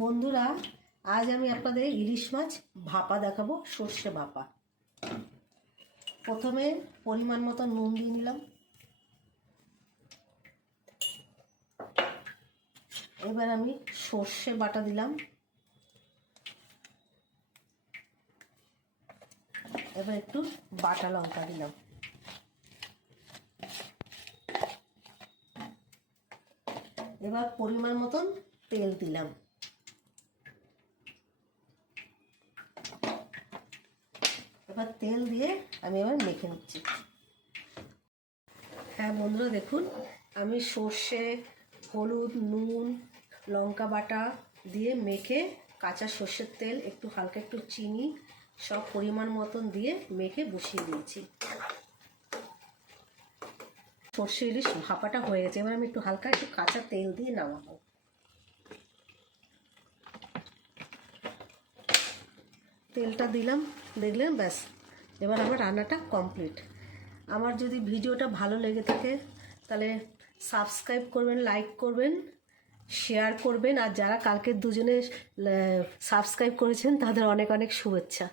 বন্ধুরা, আজ আমি আপনাদের ইলিশ মাছ ভাপা দেখাবো, সর্ষে ভাপা। প্রথমে পরিমাণ মতো নুন দিয়ে নিলাম। এবার আমি সর্ষে বাটা দিলাম। এবার একটু বাটা লঙ্কা দিলাম। এবার পরিমাণ মতন তেল দিলাম। এবার তেল দিয়ে আমি এবার মেখে নিচ্ছি। হ্যাঁ বন্ধুরা, দেখুন আমি সর্ষে, হলুদ, নুন, লঙ্কা বাটা দিয়ে মেখে, কাঁচা সর্ষের তেল, একটু হালকা একটু চিনি, সব পরিমাণ মতন দিয়ে মেখে বসিয়ে দিয়েছি। সর্ষে ইলিশ ভাপাটা হয়ে গেছে। এবার আমি একটু হালকা একটু কাঁচা তেল দিয়ে নামাবো। তেলটা দিলাম, দেখলেন, ব্যাস। এবার আমার রান্নাটা কমপ্লিট। আমার যদি ভিডিওটা ভালো লেগে থাকে তাহলে সাবস্ক্রাইব করবেন, লাইক করবেন, শেয়ার করবেন। আর যারা কালকে দুজনে সাবস্ক্রাইব করেছেন তাদের অনেক অনেক শুভেচ্ছা।